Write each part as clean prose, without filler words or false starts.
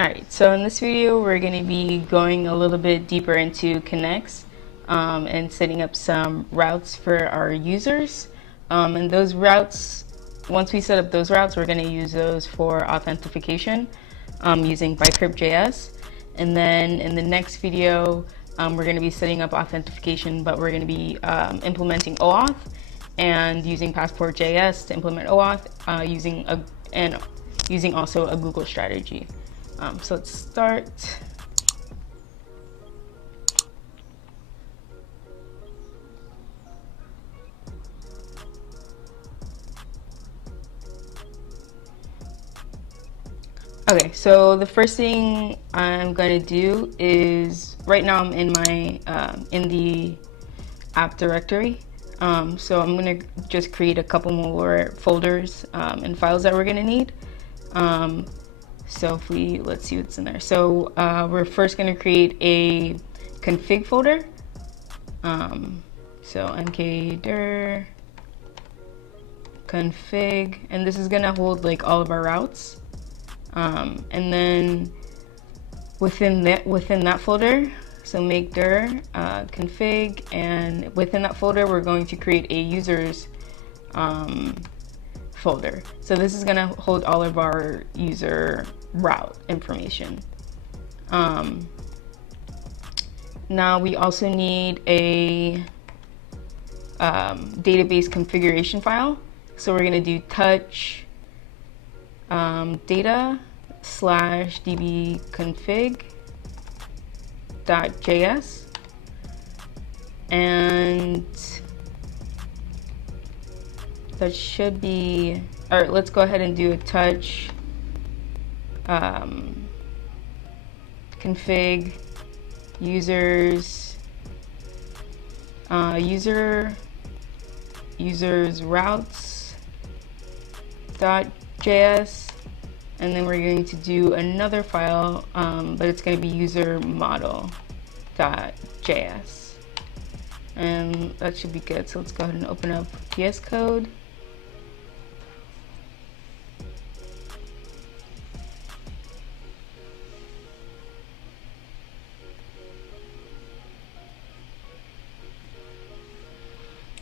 Alright, so in this video we're going to be going a little bit deeper into Knex and setting up some routes for our users. And those routes, once we set up those routes, we're going to use those for authentication using bcrypt.js. And then in the next video, we're going to be setting up authentication, but we're going to be implementing OAuth and using passport.js to implement OAuth using also a Google strategy. So let's start. Okay, so the first thing I'm going to do is, right now I'm in my in the app directory. So I'm going to just create a couple more folders and files that we're going to need. So let's see what's in there. So we're first going to create a config folder. So mkdir config, and this is going to hold like all of our routes. And then within that folder, so make dir config, and within that folder we're going to create a users folder. So this is going to hold all of our user route information. Now we also need a database configuration file. So we're going to do touch data/dbconfig.js, and that should be, all right, let's go ahead and do a touch config users routes.js, and then we're going to do another file, but it's going to be user model.js, and that should be good. So let's go ahead and open up VS Code.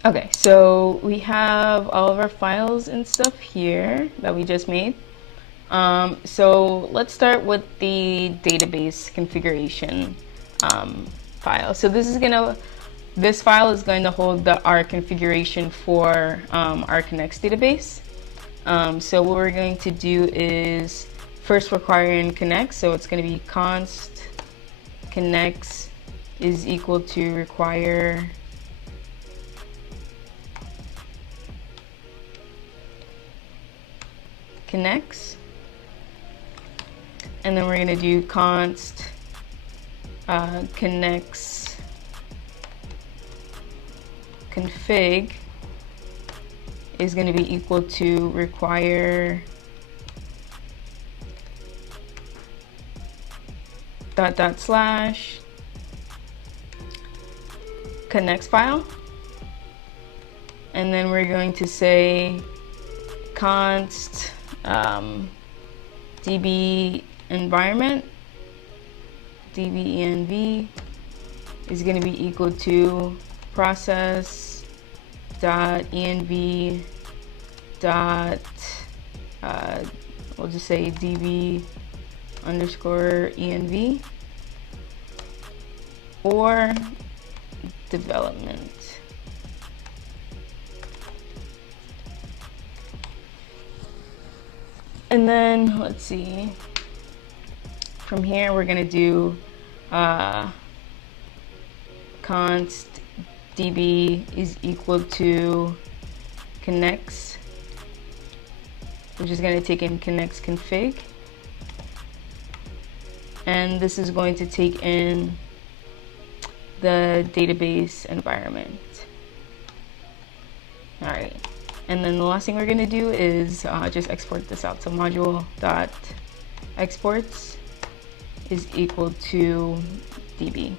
Okay, so we have all of our files and stuff here that we just made. So let's start with the database configuration file. So this file is going to hold our configuration for our Knex database. So what we're going to do is first requiring Knex. So it's going to be const Knex is equal to require Knex, and then we're going to do const Knex config is going to be equal to require / Knex file, and then we're going to say const db environment dbenv is going to be equal to process.env we'll just say db_env or development. And then let's see, from here we're going to do const db is equal to Knex, which is going to take in Knex config, and this is going to take in the database environment. All right. And then the last thing we're going to do is just export this out. So module.exports is equal to db.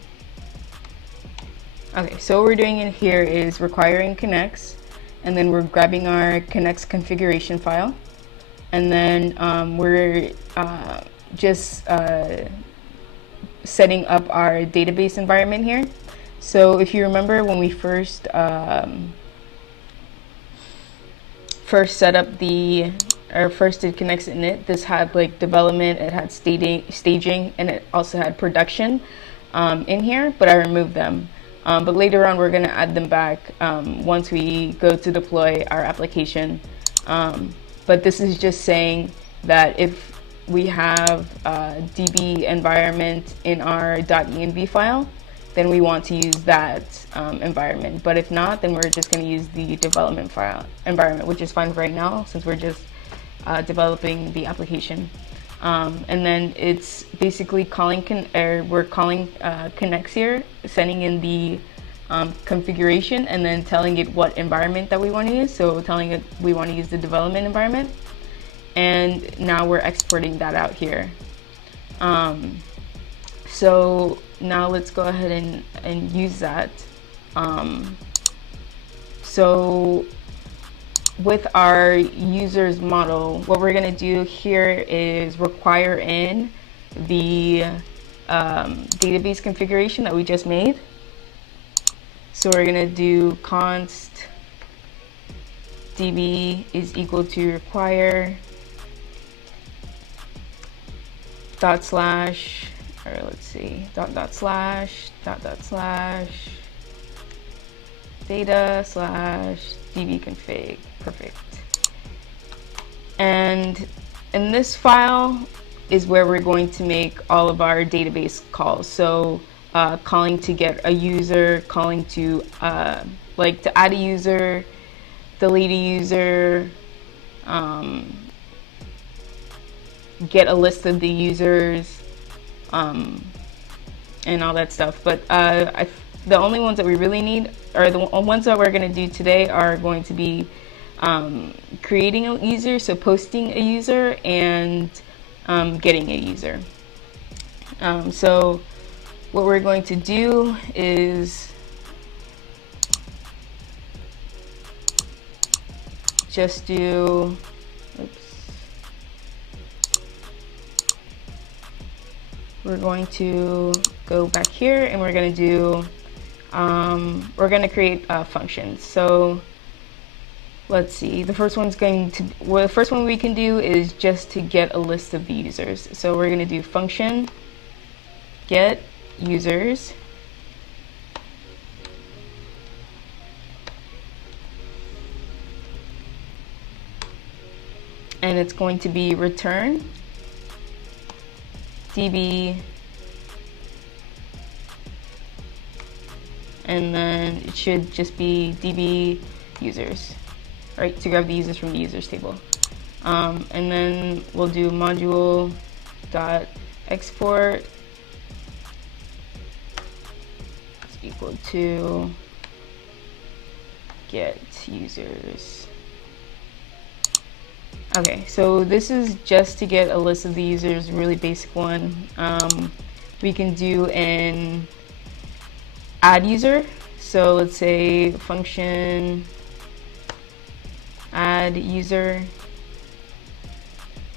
Okay, so what we're doing in here is requiring Knex, and then we're grabbing our Knex configuration file, and then we're just setting up our database environment here. So if you remember when we first set up first did Knex init, this had like development, it had staging, and it also had production in here, but I removed them. But later on, we're going to add them back once we go to deploy our application. But this is just saying that if we have DB environment in our .env file, then we want to use that environment. But if not, then we're just going to use the development file environment, which is fine right now since we're just developing the application. And then it's basically we're calling Knex here, sending in the configuration, and then telling it what environment that we want to use. So telling it we want to use the development environment, and now we're exporting that out here. So now let's go ahead and use that. So with our users model, what we're going to do here is require in the database configuration that we just made. So we're going to do const db is equal to require dot slash, or let's see, dot slash data slash db config. Perfect. And in this file is where we're going to make all of our database calls. So calling to get a user, calling to like to add a user, delete a user, get a list of the users, and all that stuff. But the only ones that we really need, or the ones that we're going to do today, are going to be creating a user, so posting a user, and getting a user. So what we're going to do is just do, we're going to go back here, and we're going to do, we're going to create functions. So let's see, the first one we can do is just to get a list of the users. So we're going to do function get users, and it's going to be return db, and then it should just be db users, right, to grab the users from the users table. And then we'll do module dot export is equal to get users. Okay, so this is just to get a list of the users, really basic one. We can do an add user. So let's say function add user.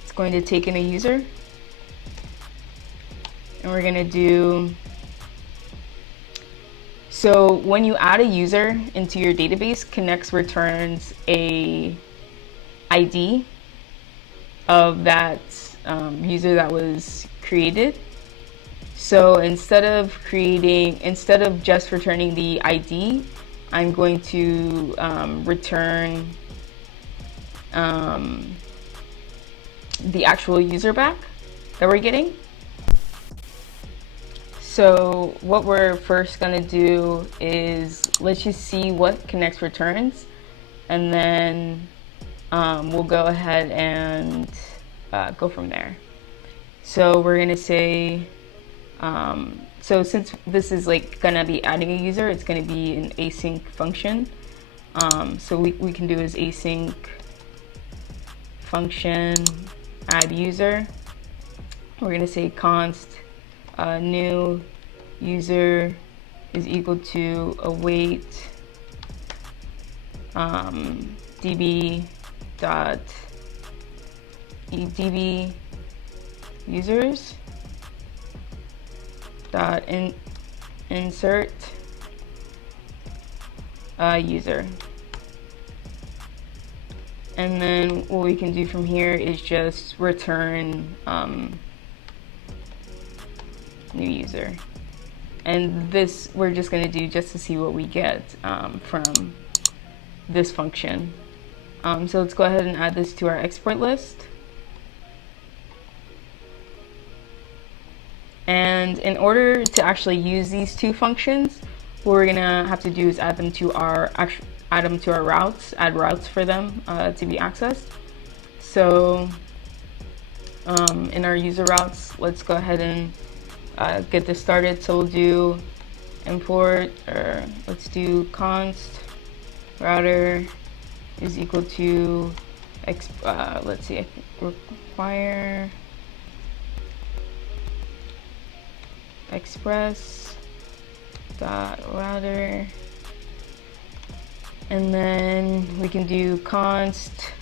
It's going to take in a user, and we're going to do, so when you add a user into your database, Knex returns a ID of that user that was created. So instead of just returning the ID, I'm going to return the actual user back that we're getting. So what we're first going to do is let's just see what Knex returns, and then we'll go ahead and go from there. So we're going to say, so since this is like going to be adding a user, it's going to be an async function. So we can do is async function add user. We're going to say const new user is equal to await db dot db users dot insert user. And then what we can do from here is just return new user. And this we're just going to do just to see what we get from this function. So let's go ahead and add this to our export list. And in order to actually use these two functions, what we're gonna have to do is add them to our routes, add routes for them to be accessed. So in our user routes, let's go ahead and get this started. So we'll do import, or let's do const router is equal to let's see, require express dot router, and then we can do const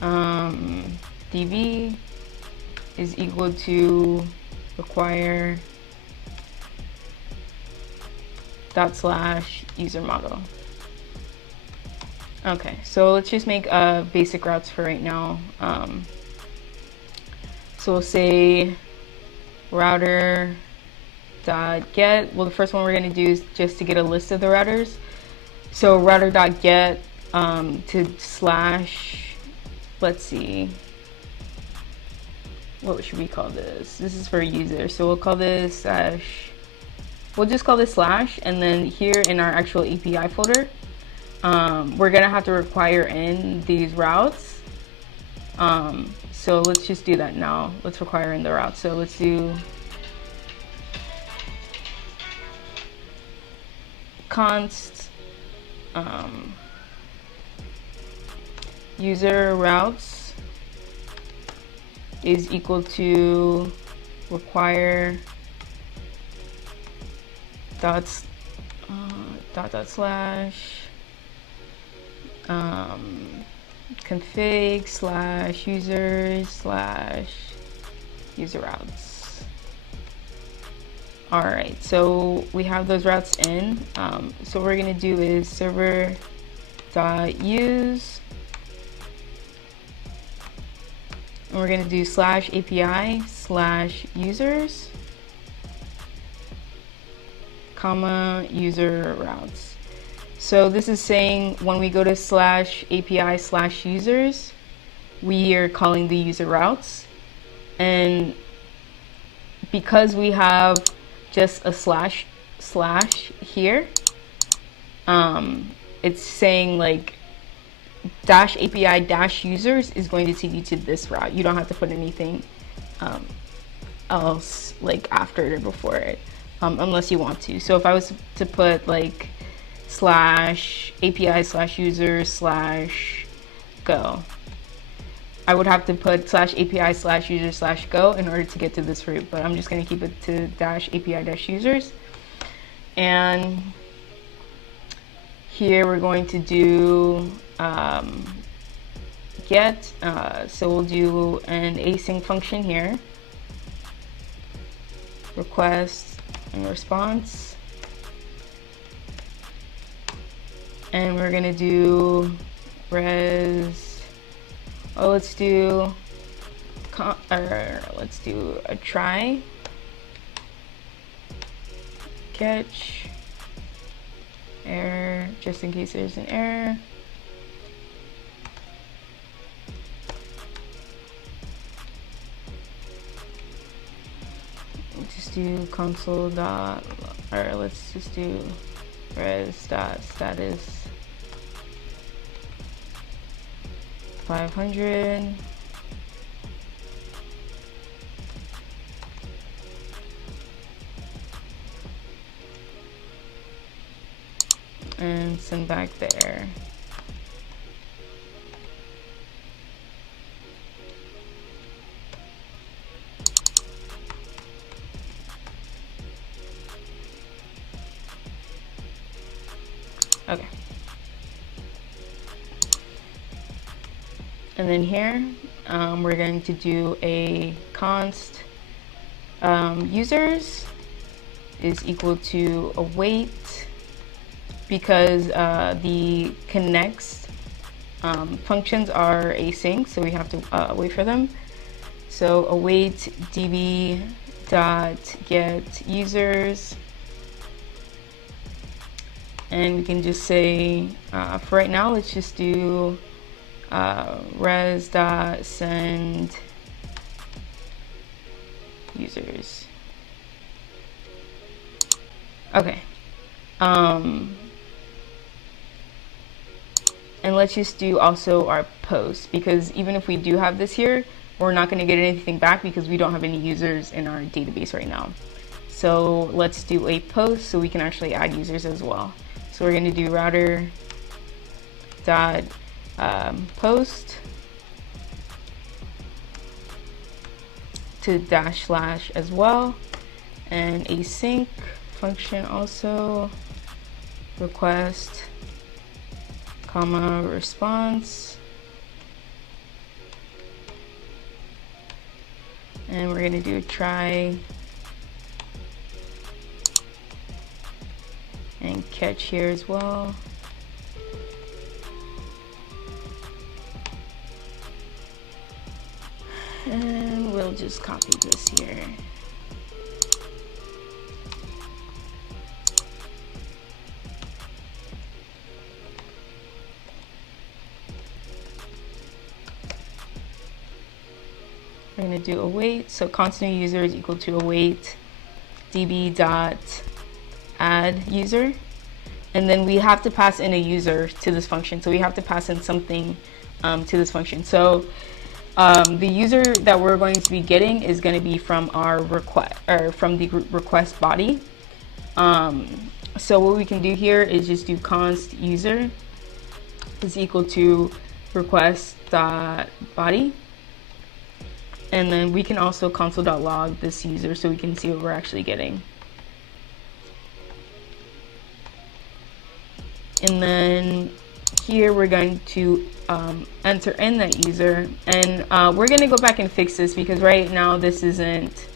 db is equal to require dot slash user model. Okay, so let's just make basic routes for right now. So we'll say router dot get. Well, the first one we're going to do is just to get a list of the routers. So router dot get to slash, let's see, what should we call this? This is for a user, so we'll call this slash. We'll just call this slash, and then here in our actual API folder, we're gonna have to require in these routes. So let's just do that now. Let's require in the route. So let's do const user routes is equal to require dot slash config slash users slash user routes. All right, so we have those routes in. So what we're gonna do is server dot use, and we're gonna do slash API slash users comma user routes. So this is saying when we go to slash API slash users, we are calling the user routes. And because we have just a slash here, it's saying like dash API dash users is going to take you to this route. You don't have to put anything else like after it or before it, unless you want to. So if I was to put like slash API slash user slash go, I would have to put slash API slash user slash go in order to get to this route, but I'm just going to keep it to dash API dash users. And here we're going to do get, so we'll do an async function here, request and response, and we're gonna do res, let's do a try catch error, just in case there's an error. Just do console dot, or let's just do res dot status 500. And send back there. Okay. And then here, we're going to do a const users is equal to await, because the Knex functions are async, so we have to wait for them. So await db dot get users, and we can just say for right now, let's just do res dot send users. Okay. And let's just do also our post, because even if we do have this here, we're not going to get anything back because we don't have any users in our database right now. So let's do a post so we can actually add users as well. So we're going to do router dot post to / as well, and async function also request comma response, and we're going to do a try and catch here as well. And we'll just copy this here. We're going to do await, so constant user is equal to await db dot add user, and then we have to pass in a user to this function. So we have to pass in something to this function. So the user that we're going to be getting is going to be from our request, or from the request body. So what we can do here is just do const user is equal to request dot body, and then we can also console.log this user so we can see what we're actually getting. And then here we're going to enter in that user, and we're going to go back and fix this because right now this isn't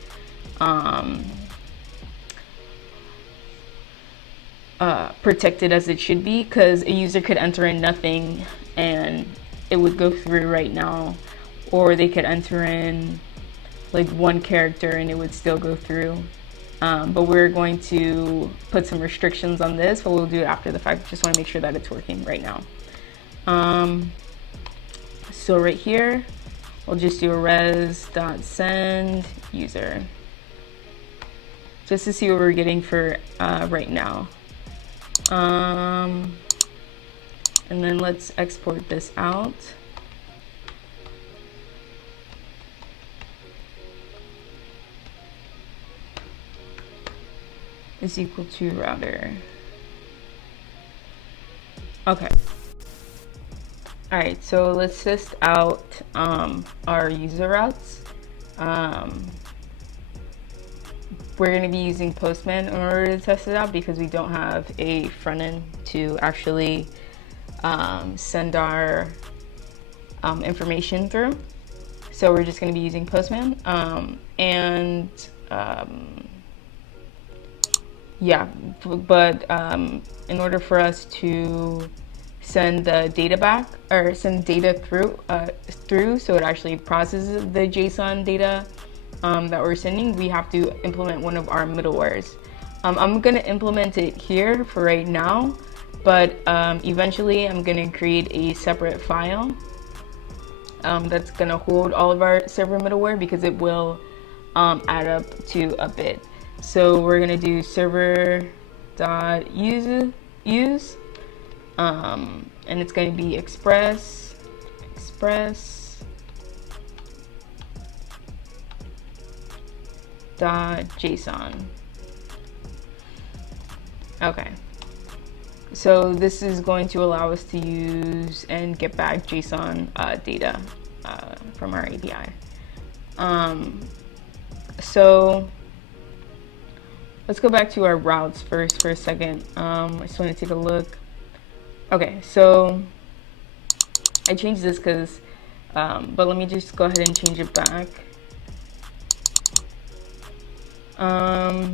protected as it should be, because a user could enter in nothing and it would go through right now, or they could enter in like one character and it would still go through. But we're going to put some restrictions on this, but we'll do it after the fact. Just want to make sure that it's working right now. So right here, we'll just do a res.send user, just to see what we're getting for right now. And then let's export this out. Is equal to router. Okay. All right, so let's test out our user routes. We're going to be using Postman in order to test it out because we don't have a front end to actually send our information through. So we're just going to be using Postman. Yeah, but in order for us to send the data back, or send data through so it actually processes the JSON data that we're sending, we have to implement one of our middlewares. I'm going to implement it here for right now, but eventually I'm going to create a separate file that's going to hold all of our server middleware, because it will add up to a bit. So we're going to do server.use, and it's going to be express .json. Okay, so this is going to allow us to use and get back JSON data from our API. So let's go back to our routes first for a second. I just want to take a look. Okay, so I changed this because but let me just go ahead and change it back. All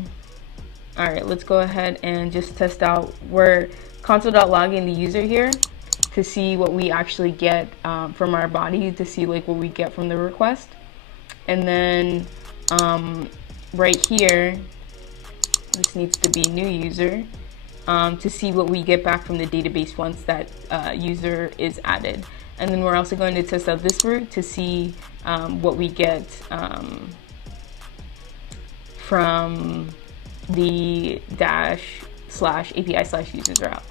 right, let's go ahead and just test out. We're console.log in the user here to see what we actually get from our body, to see like what we get from the request. And then right here, this needs to be new user to see what we get back from the database once that user is added. And then we're also going to test out this route to see what we get from the /API/users route.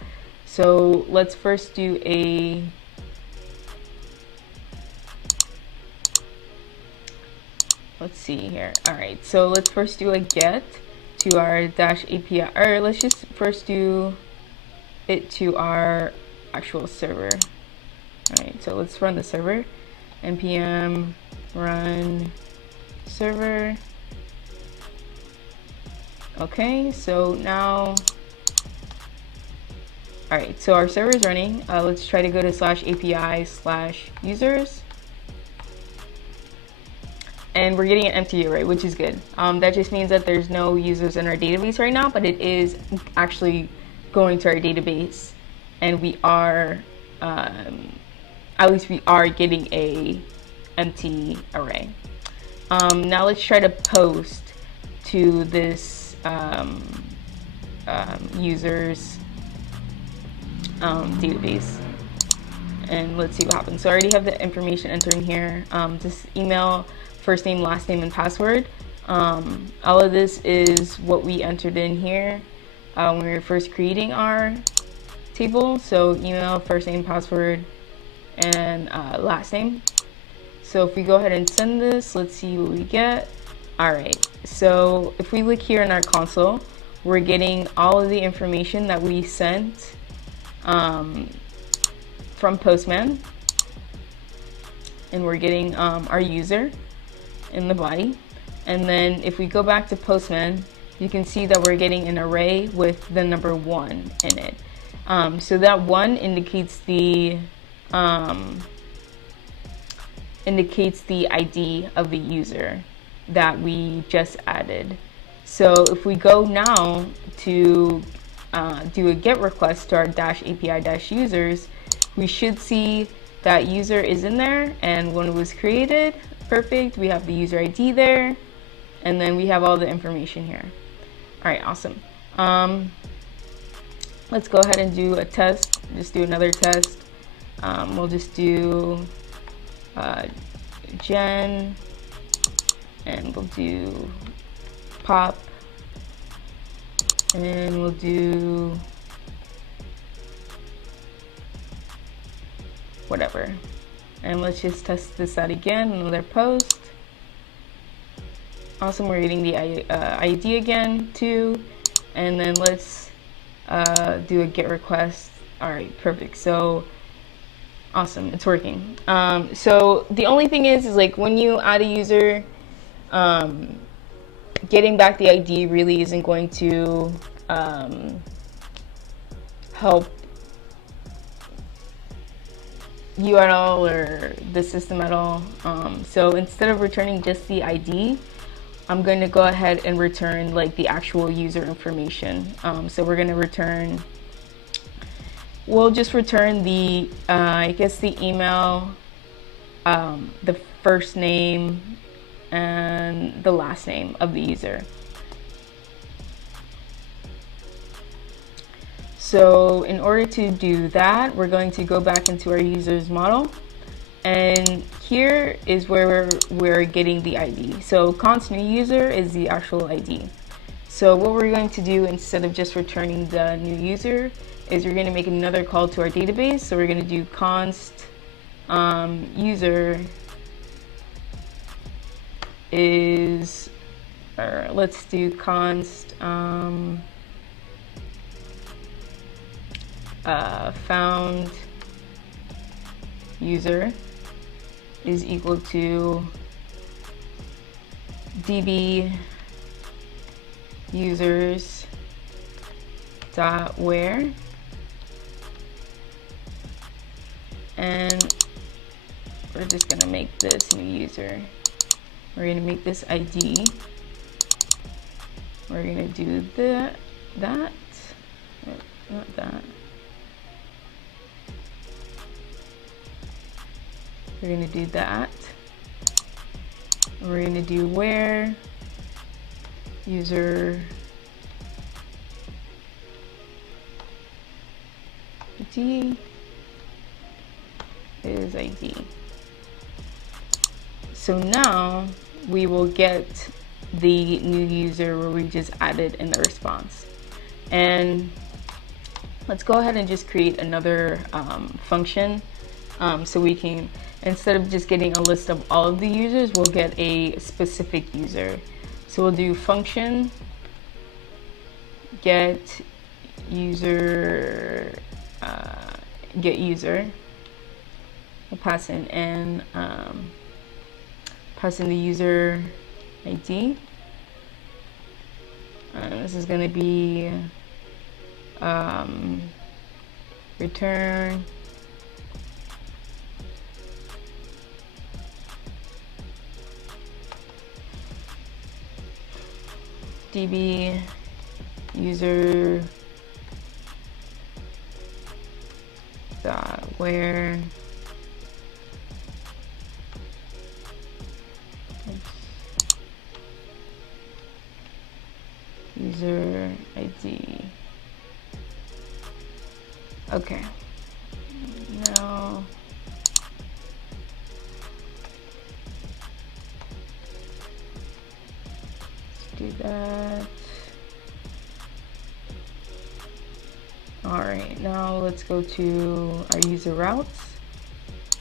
So let's first do a let's see here. All right, so let's first do a get to our -API, or let's just first do it to our actual server. All right, so let's run the server. npm run server. Okay, so now, all right, so our server is running. Let's try to go to /API/users. And we're getting an empty array, which is good. That just means that there's no users in our database right now, but it is actually going to our database, and we are, at least we are getting a empty array. Now let's try to post to this users database, and let's see what happens. So I already have the information entered in here. Just email, first name, last name, and password. All of this is what we entered in here when we were first creating our table. So email, first name, password, and last name. So if we go ahead and send this, let's see what we get. All right, so if we look here in our console, we're getting all of the information that we sent from Postman, and we're getting our user in the body. And then if we go back to Postman, you can see that we're getting an array with the number 1 in it. So that 1 indicates the ID of the user that we just added. So if we go now to do a GET request to our -API-users, we should see that user is in there, and when it was created, perfect, we have the user ID there, and then we have all the information here. All right, awesome. Let's go ahead and do a test, just do another test. We'll just do gen, and we'll do pop, and we'll do whatever. And let's just test this out again, another post. Awesome, we're getting the ID again too. And then let's do a GET request. All right, perfect. So awesome, it's working. So the only thing is like when you add a user, getting back the ID really isn't going to help you at all or the system at all. So instead of returning just the ID, I'm going to go ahead and return like the actual user information. So we're going to return, we'll just return the, I guess the email, the first name, and the last name of the user. So in order to do that, we're going to go back into our users model, and here is where we're getting the ID. So const new user is the actual ID. So what we're going to do instead of just returning the new user is we're going to make another call to our database. So we're going to do const user is, or let's do const found user is equal to db users dot where, and we're just gonna make this new user. We're gonna make this ID. We're gonna do that, not that. We're gonna do that. We're gonna do where user ID is ID. So now we will get the new user where we just added in the response. And let's go ahead and just create another function so we can, instead of just getting a list of all of the users, we'll get a specific user. So we'll do function get user, we'll pass in and pass in the user ID. This is going to be return db user dot where user ID. Okay, now let's do that. All right, now let's go to our user routes,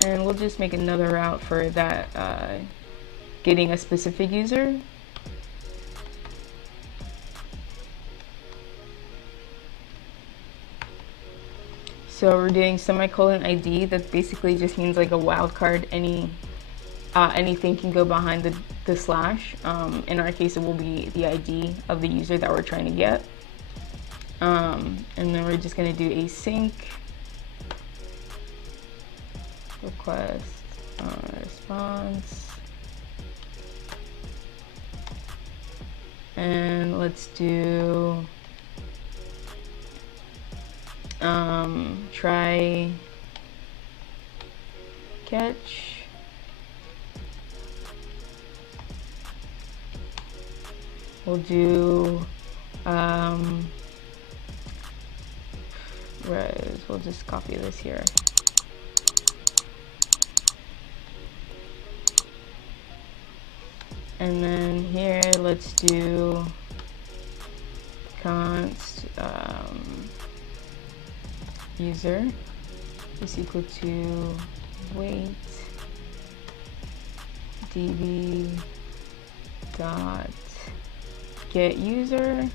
and we'll just make another route for that getting a specific user. So we're doing semicolon ID. That basically just means like a wildcard. Anything can go behind the slash. In our case, it will be the ID of the user that we're trying to get. And then we're just going to do async request response. And let's do try catch. We'll do res. We'll just copy this here. And then here, let's do const user is equal to wait db dot get user.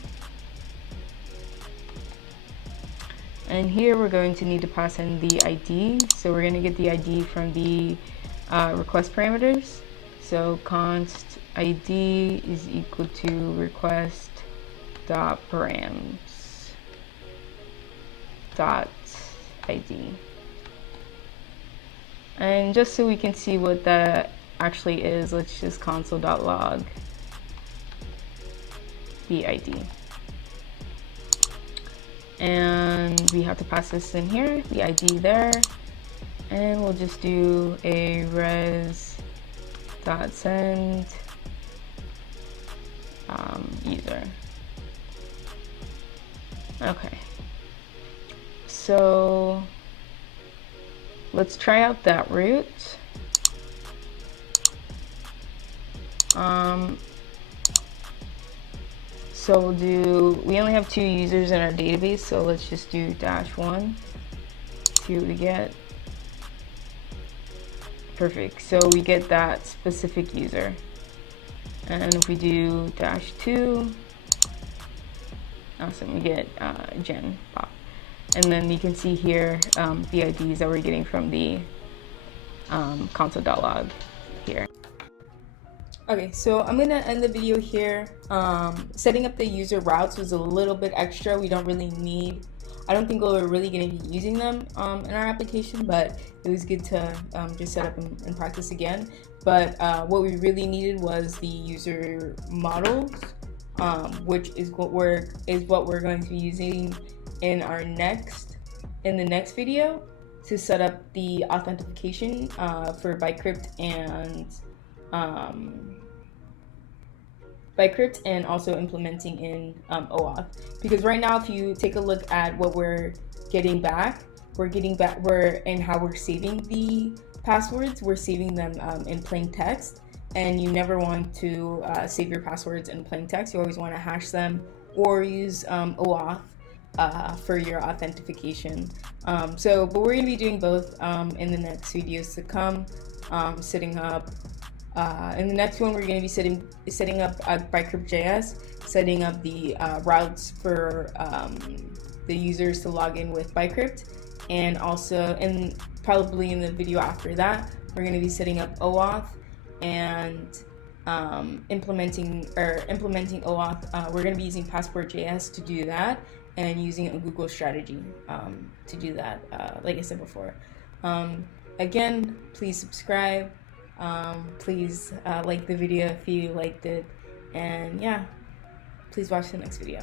And here we're going to need to pass in the ID. So we're going to get the ID from the request parameters. So const ID is equal to request dot params dot ID. And just so we can see what that actually is, let's just console.log the ID. And we have to pass this in here, the ID there, and we'll just do a res.send user. Okay, so let's try out that route. So we'll do, we only have 2 users in our database, so let's just do -1, see what we get. Perfect, so we get that specific user. And if we do -2, awesome, we get gen pop. And then you can see here the IDs that we're getting from the console.log here. Okay, so I'm gonna end the video here. Setting up the user routes was a little bit extra. We don't really need I don't think we're really going to be using them in our application, but it was good to just set up and practice again. But what we really needed was the user models, which is what we're going to be using in the next video to set up the authentication for Bicrypt and also implementing in OAuth. Because right now, if you take a look at what we're getting back, and how we're saving the passwords, we're saving them in plain text, and you never want to save your passwords in plain text. You always want to hash them or use OAuth for your authentication. But we're going to be doing both in the next videos to come, setting up. In the next one, we're going to be setting up Bicrypt.js, setting up the routes for the users to log in with Bicrypt, and also, and probably in the video after that, we're going to be setting up OAuth and implementing OAuth. We're going to be using Passport.js to do that, and using a Google strategy to do that, like I said before. Again, please subscribe. Please like the video if you liked it, and yeah, please watch the next video.